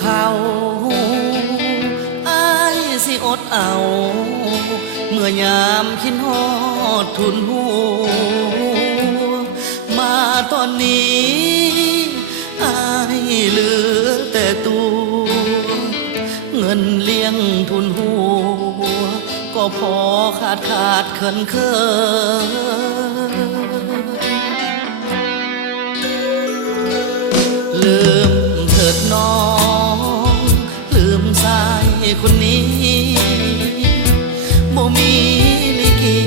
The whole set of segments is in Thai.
เขาอ้ายสิอดเอาเมื่อยามคิดฮอดทุนหัวมาตอนนี้อ้ายเหลือแต่ตัวเงินเลี้ยงทุนหัวก็พอขาดเขินลืมเถิดน้องลืมสายคนนี้บ่มีลิกี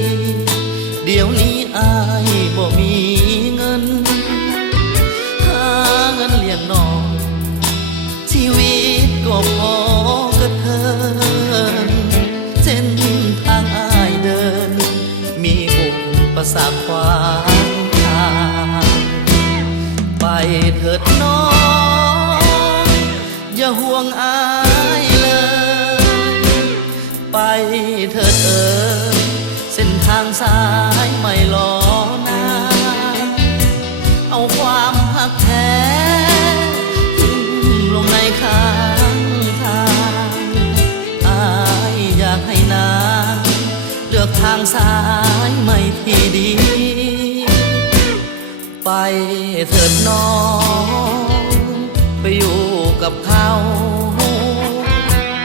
เดี๋ยวนี้อายบ่มีเงินหาเงินเลี้ยงน้องชีวิตก็พอกระเทินเส้นทางอายเดินมีอุปสรรคขวางทางไปเถิดน้องอย่าห่วงอายเลยไปเถิดเส้นทางสายไม่รอนานเอาความหักแท้ทิ้งลงในข้างทางอายอยากให้นางเลือกทางสายไม่ที่ดีไปเถิดน้องไปอยู่กับเขา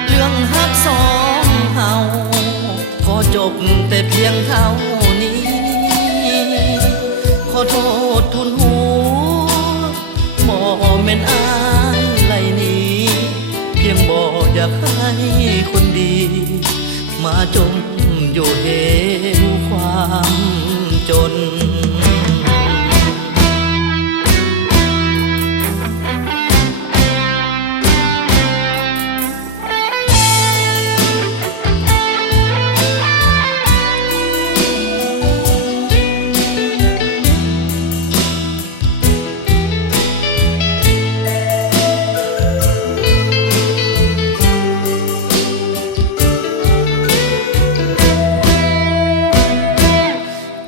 เรื่องฮักสองเฮาขอจบแต่เพียงเท่านี้ขอโทษทุนหัวบ่แม่นอายไหลนี้เพียงบ่อยากให้คนดีมาจมอยู่เหวความจน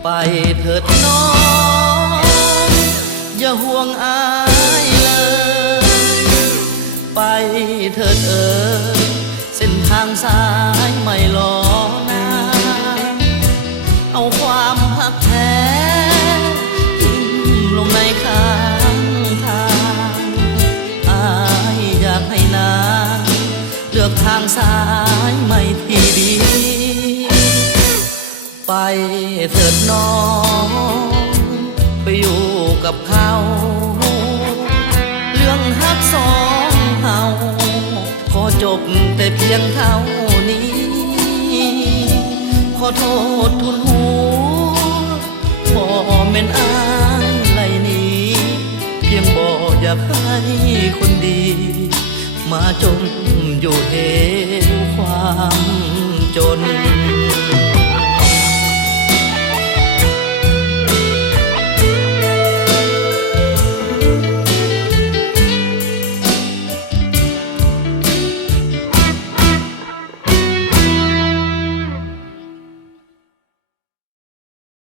ไปเถิดน้องอย่าห่วงอายเลยไปเถิดเส้นทางสายไม่รอนานเอาความหักแท้ทิ้งลงในข้างทางอายอยากให้นางเลือกทางสายไม่ที่ดีไปเถิดน้องไปอยู่กับเขาเรื่องฮักสองเฮาขอจบแต่เพียงเท่านี้ขอโทษทุนหัวบ่แม่นอายไหลนี้เพียงบ่อยากให้คนดีมาจมอยู่เหวความจน